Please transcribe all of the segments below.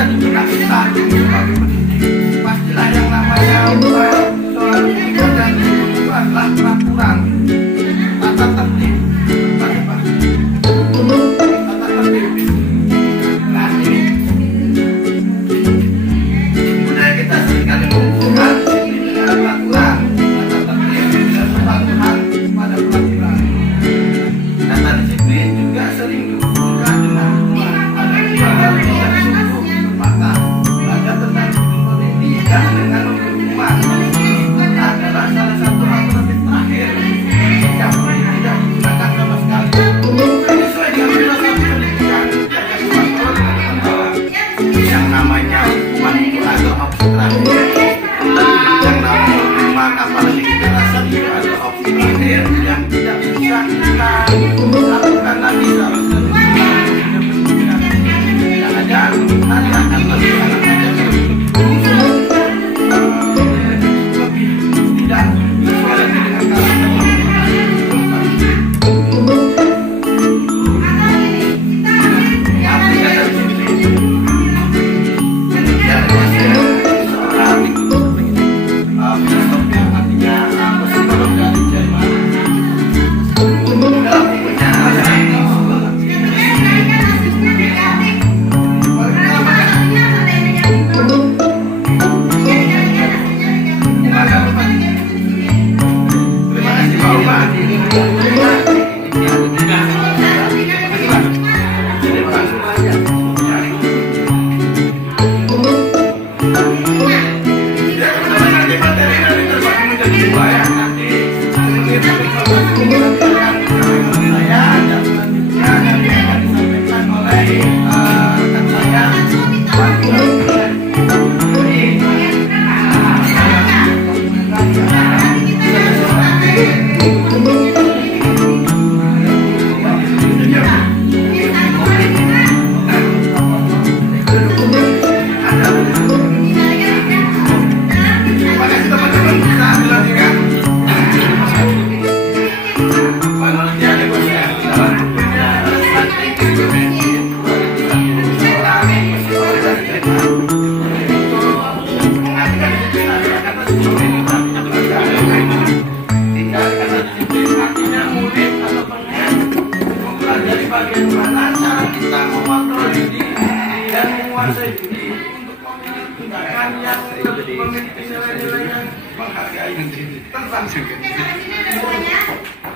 ada di benak kita sebagai pendidik, pastilah yang namanya soal pendidikan dan itu adalah peraturan tata tertib. Tata tertib. Nah ini budaya kita seringkali menghubungkan dengan peraturan tata tertib dan kepatuhan pada peraturan. Kata disiplin juga sering dihubungkan dengan hukuman. Ada dua hal yang sungguh bermata. Belajar tentang disiplin tidak dengan hukuman. Itu adalah salah satu alternatif terakhir yang tidak digunakan sama sekali. Sesuai dengan filosofi pendidikan yang namanya hukuman itu adalah opsi terakhir. Yang namanya hukuman apalagi kekerasan itu adalah opsi terakhir yang tidak bisa kita lakukan lagi dalam tidak ada nanti akan lebih tidak sesuai lagi dengan karakter.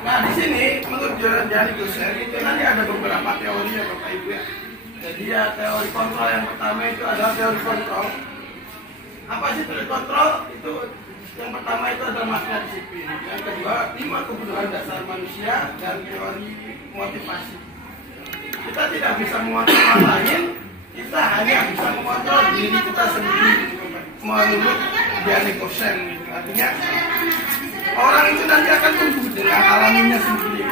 Nah di sini menurut Jani Gusser itu nanti ada beberapa teori ya Bapak Ibu ya. Jadi ya teori kontrol yang pertama itu adalah teori kontrol. Apa sih teori kontrol? Itu yang pertama itu adalah makna disiplin. Yang kedua 5 kebutuhan dasar manusia dan teori motivasi. Kita tidak bisa mengontrol orang lain, kita hanya bisa mengontrol diri kita sendiri. Menurut Jani Gusser, artinya orang itu nanti akan tumbuh dengan alaminya sendiri.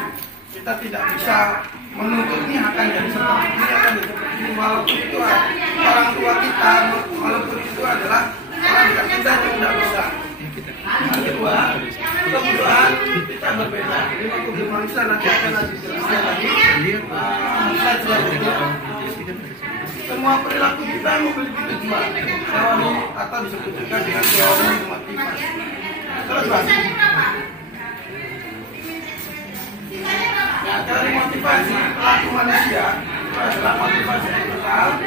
Kita tidak bisa menuntutnya akan jadi seperti ini, akan jadi seperti ini. Walaupun itu orang tua kita, walaupun itu adalah orang dekat kita tidak bisa. Yang kedua, kebutuhan kita berbeda. Jadi kebutuhan manusia nanti akan dijelaskan lagi. Semua perilaku kita memiliki tujuan, teori atau disebut juga dengan teori motivasi. Terus ya, teori motivasi perilaku manusia itu adalah motivasi eksternal,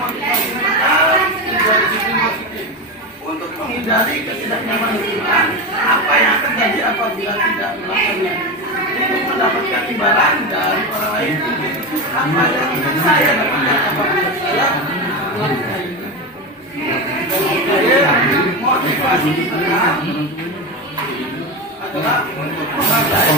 motivasi menjadi disiplin positif untuk menghindari ketidaknyamanan lingkungan. Apa yang terjadi apabila tidak melakukannya? Untuk mendapatkan imbalan dari orang lain. Apa yang saya dapatkan apabila saya melakukannya? Motivasi kita adalah untuk menghargai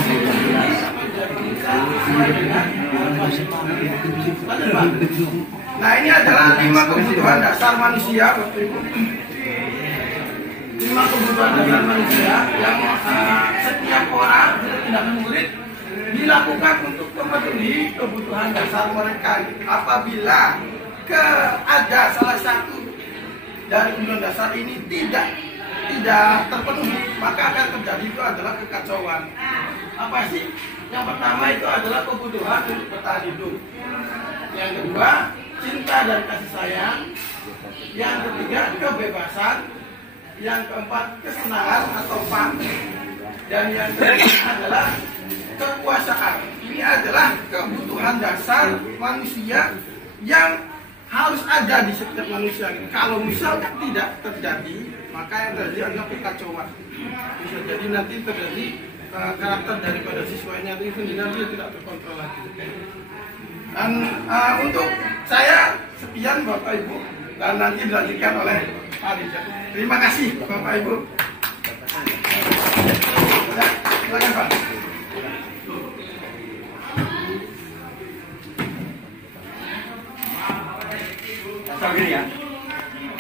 nah ini adalah 5 kebutuhan dasar manusia, Bapak Ibu. 5 kebutuhan dasar manusia yang setiap orang tidak murid dilakukan untuk memenuhi kebutuhan dasar mereka. Apabila ada salah satu dari kebutuhan dasar ini tidak terpenuhi, maka akan terjadi itu adalah kekacauan. Apa sih? Yang pertama itu adalah kebutuhan untuk bertahan hidup. Yang kedua, cinta dan kasih sayang. Yang ketiga, kebebasan. Yang keempat, kesenangan atau fun. Dan yang kelima adalah kekuasaan. Ini adalah kebutuhan dasar manusia yang harus ada di setiap manusia. Kalau misalkan tidak terjadi, maka yang terjadi adalah kekacauan. Bisa jadi nanti terjadi karakter daripada siswanya itu sendiri dia tidak terkontrol lagi. Dan untuk saya sekian Bapak Ibu, dan nanti dilanjutkan oleh Pak Rijal. Terima kasih Bapak Ibu. Ya, silakan Pak.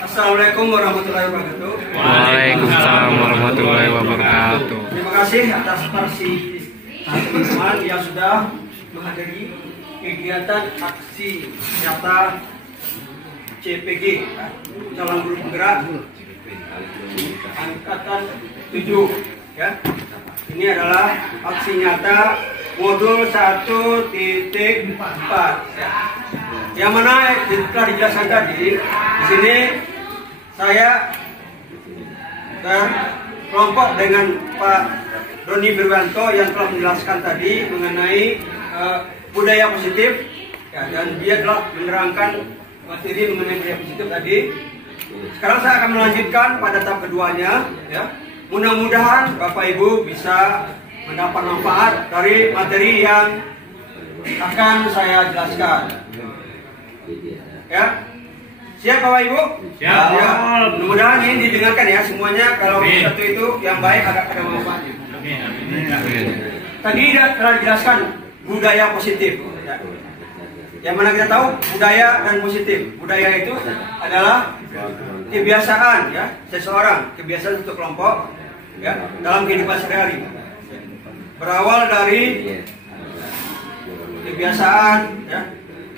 Assalamualaikum warahmatullahi wabarakatuh. Waalaikumsalam warahmatullahi wabarakatuh. Terima kasih atas teman-teman yang sudah menghadiri kegiatan aksi nyata CPG calon guru penggerak angkatan 7 ya. Ini adalah aksi nyata modul 1.4 yang mana telah dijelaskan tadi. Di sini saya berkelompok dengan Pak Doni Birwanto yang telah menjelaskan tadi mengenai budaya positif ya, dan dia telah menerangkan materi mengenai budaya positif tadi. Sekarang saya akan melanjutkan pada tahap keduanya ya. Mudah-mudahan Bapak Ibu bisa mendapat manfaat dari materi yang akan saya jelaskan. Ya, siap Bapak Ibu? Siap. Ya, mudah-mudahan ini didengarkan ya semuanya. Kalau satu itu yang baik agak ada manfaatnya. Tadi telah dijelaskan budaya positif. Ya. Yang mana kita tahu budaya dan positif. Budaya itu adalah kebiasaan ya seseorang, kebiasaan satu kelompok ya dalam kehidupan sehari-hari. Berawal dari kebiasaan ya,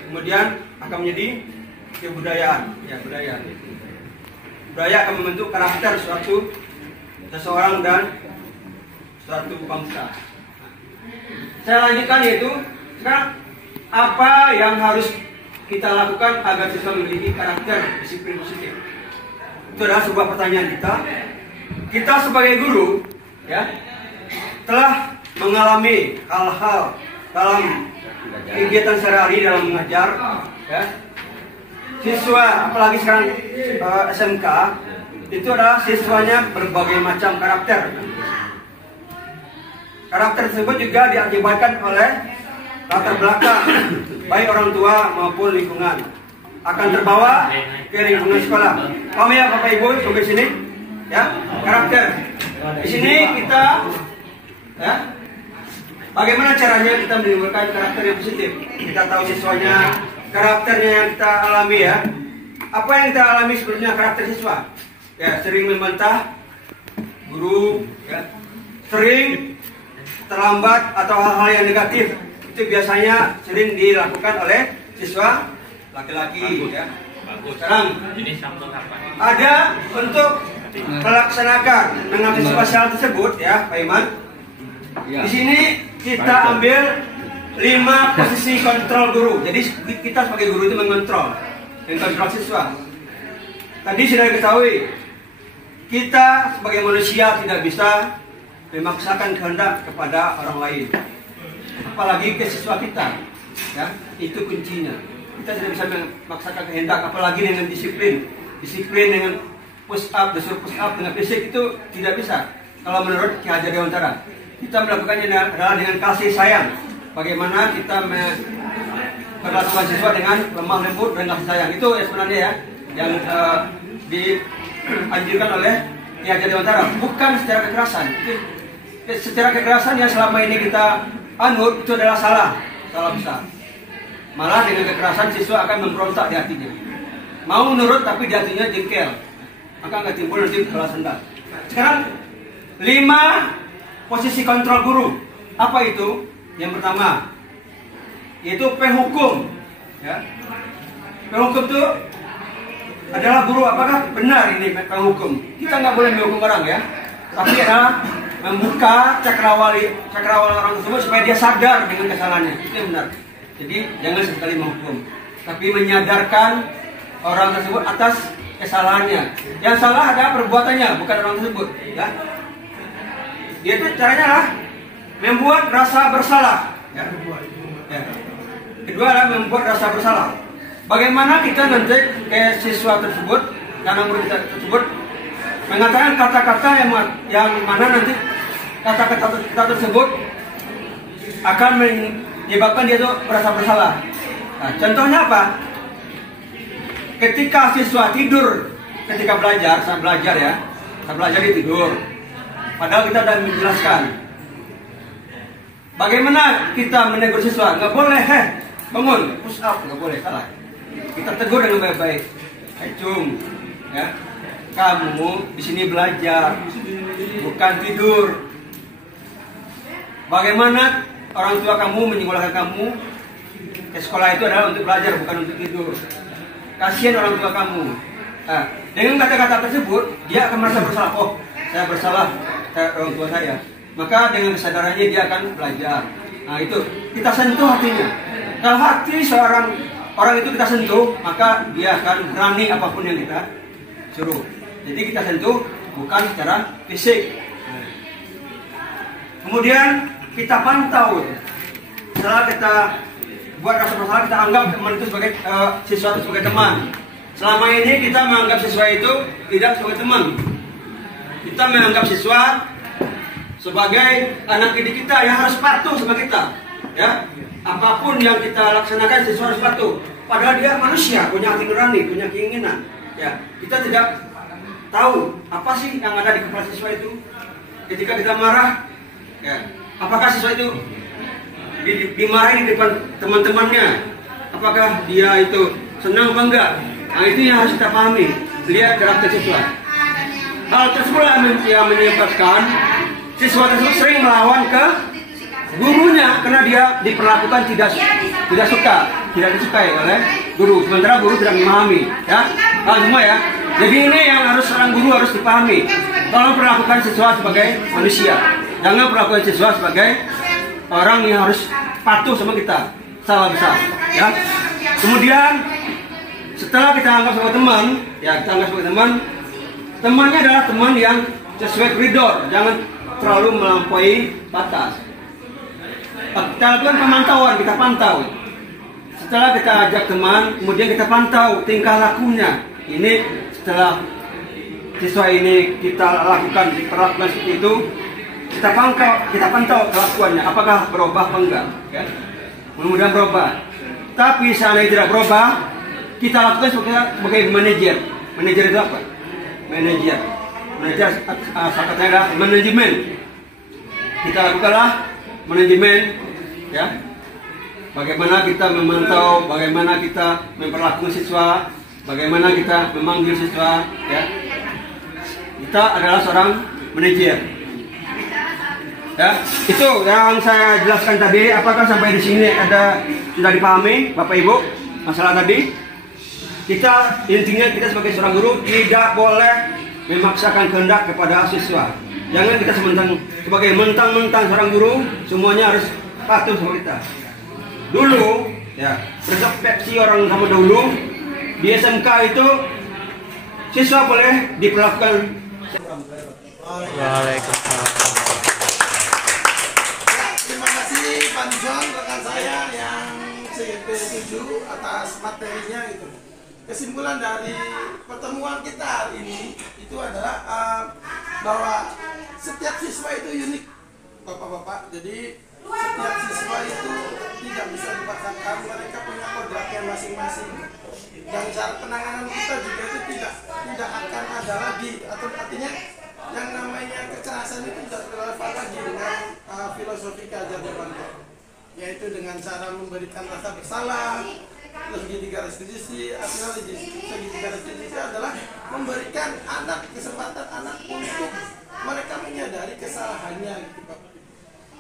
kemudian akan menjadi kebudayaan ya, budaya akan membentuk karakter suatu seseorang dan suatu bangsa. Saya lanjutkan yaitu sekarang apa yang harus kita lakukan agar kita memiliki karakter disiplin positif. Itu adalah sebuah pertanyaan kita. Kita sebagai guru ya telah mengalami hal-hal dalam kegiatan sehari-hari dalam mengajar ya. Siswa apalagi sekarang SMK itu adalah siswanya berbagai macam karakter. Karakter tersebut juga diakibatkan oleh latar belakang baik orang tua maupun lingkungan, akan terbawa ke lingkungan sekolah. Paham ya Bapak Ibu sampai sini? Ya, karakter. Di sini kita ya, bagaimana caranya kita menimbulkan karakter yang positif? Kita tahu siswanya, karakternya yang kita alami ya. Apa yang kita alami sebelumnya karakter siswa? Ya, sering membantah guru, ya, sering terlambat atau hal-hal yang negatif. Itu biasanya sering dilakukan oleh siswa laki-laki ya. Sekarang ada untuk melaksanakan mengantisipasi hal tersebut ya Pak Iman. Di sini kita ambil 5 posisi kontrol guru. Jadi kita sebagai guru itu mengontrol siswa. Tadi sudah diketahui kita sebagai manusia tidak bisa memaksakan kehendak kepada orang lain, apalagi ke siswa kita ya, itu kuncinya. Kita tidak bisa memaksakan kehendak, apalagi dengan disiplin dengan push up, disuruh push up dengan fisik itu tidak bisa. Kalau menurut Ki Hajar Dewantara, kita melakukannya adalah dengan kasih sayang. Bagaimana kita memperlakukan siswa dengan lemah lembut dan kasih sayang, itu sebenarnya ya yang dianjurkan oleh Ki Hajar Dewantara, bukan secara kekerasan. Secara kekerasan yang selama ini kita anut itu adalah salah besar. Malah dengan kekerasan siswa akan memberontak di hatinya. Mau menurut tapi di hatinya jengkel, maka akan timbul nanti balas dendam. Sekarang 5 posisi kontrol guru. Apa itu? Yang pertama yaitu penghukum ya. Penghukum itu adalah guru apakah benar ini penghukum. Kita nggak boleh menghukum orang ya, tapi adalah membuka cakrawala orang tersebut supaya dia sadar dengan kesalahannya. Itu yang benar. Jadi jangan sekali menghukum. tapi menyadarkan orang tersebut atas kesalahannya. Yang salah adalah perbuatannya, bukan orang tersebut. Ya. Itu caranya lah membuat rasa bersalah. Ya. Ya. Kedua adalah membuat rasa bersalah. Bagaimana kita nanti ke siswa tersebut, anak murid kita tersebut, mengatakan kata-kata yang mana nanti kata-kata tersebut akan menyebabkan dia itu merasa bersalah. Nah, contohnya apa? Ketika siswa tidur, ketika belajar, saya belajar dia tidur. Padahal kita sudah menjelaskan. Bagaimana kita menegur siswa? Nggak boleh, bangun, push up, nggak boleh, salah. Kita tegur dengan baik-baik. Cum, ya, kamu di sini belajar, bukan tidur. Bagaimana orang tua kamu menyekolahkan kamu ke sekolah itu adalah untuk belajar, bukan untuk tidur. Kasihan orang tua kamu. Nah, dengan kata-kata tersebut, dia akan merasa bersalah. Oh, saya bersalah orang tua saya. Maka dengan kesadarannya dia akan belajar. Nah, itu kita sentuh hatinya. Kalau hati seorang orang itu kita sentuh, maka dia akan berani apapun yang kita suruh. Jadi kita sentuh bukan secara fisik. Kemudian kita pantau. Setelah kita buat rasa bersalah, kita anggap teman itu sebagai siswa itu sebagai teman. Selama ini kita menganggap siswa itu tidak sebagai teman. Kita menganggap siswa sebagai anak didik kita yang harus patuh sama kita. Ya, apapun yang kita laksanakan siswa harus patuh. Padahal dia manusia, punya hati nurani, punya keinginan. Ya, kita tidak tahu apa sih yang ada di kepala siswa itu. Ketika kita marah, ya, apakah siswa itu dimarahi di depan teman-temannya? Apakah dia itu senang apa enggak? Nah, itu yang harus kita pahami. Lihat karakter siswa. Hal tersebut yang menyebabkan siswa tersebut sering melawan ke gurunya karena dia diperlakukan tidak disukai oleh guru. Sementara guru tidak memahami. Ya, semua ya. Jadi ini yang harus seorang guru harus dipahami. Tolong perlakukan siswa sebagai manusia. Jangan perlakukan siswa sebagai orang yang harus patuh sama kita. Salah besar. Ya. Kemudian setelah kita anggap sebagai teman, ya kita anggap sebagai teman. Temannya adalah teman yang sesuai koridor, jangan terlalu melampaui batas. Kita lakukan pemantauan, kita pantau. Setelah kita ajak teman, kemudian kita pantau tingkah lakunya. Ini setelah siswa ini kita lakukan diperlakukan seperti itu, kita pantau kelakuannya, apakah berubah atau enggak. Ya? Mudah-mudahan berubah. Tapi seandainya tidak berubah, kita lakukan sebagai manajer. Manajer itu apa? Manajer salah satunya adalah manajemen. Kita lakukanlah manajemen, ya. Bagaimana kita memantau, bagaimana kita memperlakukan siswa, bagaimana kita memanggil siswa, ya. Kita adalah seorang manajer. Ya, itu yang saya jelaskan tadi. Apakah sampai di sini sudah dipahami, Bapak Ibu, masalah tadi? Kita intinya kita sebagai seorang guru tidak boleh memaksakan kehendak kepada siswa. Jangan kita sebagai mentang-mentang seorang guru semuanya harus patuh sama kita. Dulu, ya, persepsi orang sama dulu di SMK itu siswa boleh diperlakukan. Waalaikumsalam. Terima kasih Pak John, rekan saya yang CGP 7 atas materinya itu. Kesimpulan dari pertemuan kita hari ini itu adalah bahwa setiap siswa itu unik, Bapak-bapak. Jadi setiap siswa itu tidak bisa dipaksakan, mereka punya kodratnya masing-masing. Dan cara penanganan kita juga itu tidak akan ada lagi, atau artinya yang namanya kekerasan itu tidak relevan lagi dengan filosofi keajar Dewanto, yaitu dengan cara memberikan rasa bersalah. Segitiga restitusi, artinya segitiga restitusi adalah memberikan kesempatan anak untuk mereka menyadari kesalahannya.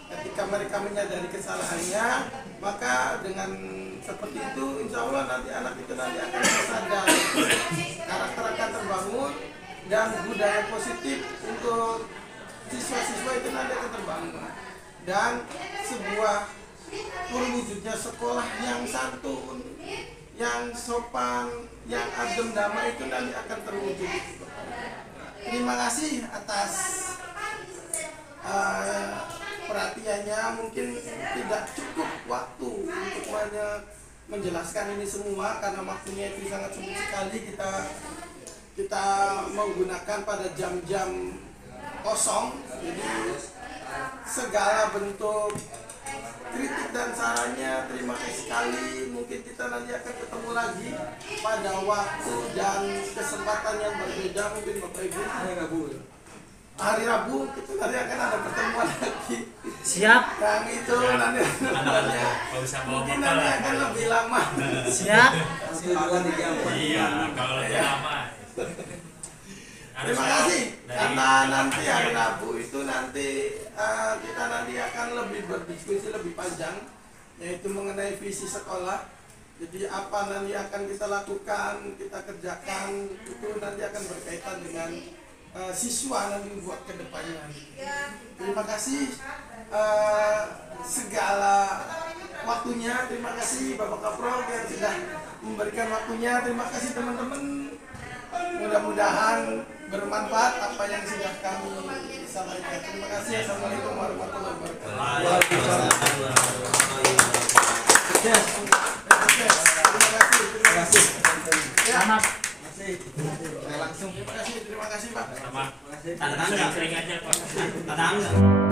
Ketika mereka menyadari kesalahannya, maka dengan seperti itu, insya Allah nanti anak itu nanti akan sadar, karakter akan terbangun dan budaya positif untuk siswa-siswa itu nanti akan terbangun dan sebuah terwujudnya sekolah yang santun, yang sopan, yang adem damai itu nanti akan terwujud. Terima kasih atas perhatiannya. Mungkin tidak cukup waktu untuk menjelaskan ini semua karena waktunya itu sangat sempit sekali. Kita menggunakan pada jam-jam kosong, jadi segala bentuk kritik dan sarannya terima kasih sekali. Mungkin kita nanti akan ketemu lagi pada waktu dan kesempatan yang berbeda. Mungkin Bapak Ibu hari Rabu kita nanti akan ada pertemuan lagi. Siap. Yang itu nanti mungkin nanti akan lebih lama. Siap. Iya, kalau lebih lama. Terima kasih karena nanti hari Rabu itu nanti kita nanti akan lebih berdiskusi lebih panjang, yaitu mengenai visi sekolah. Jadi apa nanti akan kita lakukan, kita kerjakan, itu nanti akan berkaitan dengan siswa nanti buat kedepannya. Terima kasih segala waktunya. Terima kasih Bapak Kaprol yang sudah memberikan waktunya. Terima kasih teman-teman. Mudah-mudahan bermanfaat apa yang sudah kami sampaikan. Terima kasih. Assalamualaikum warahmatullahi wabarakatuh. Terima kasih. Selamat. Langsung. Terima kasih Pak. Tanda tangan sering aja Pak. Tanda tangan.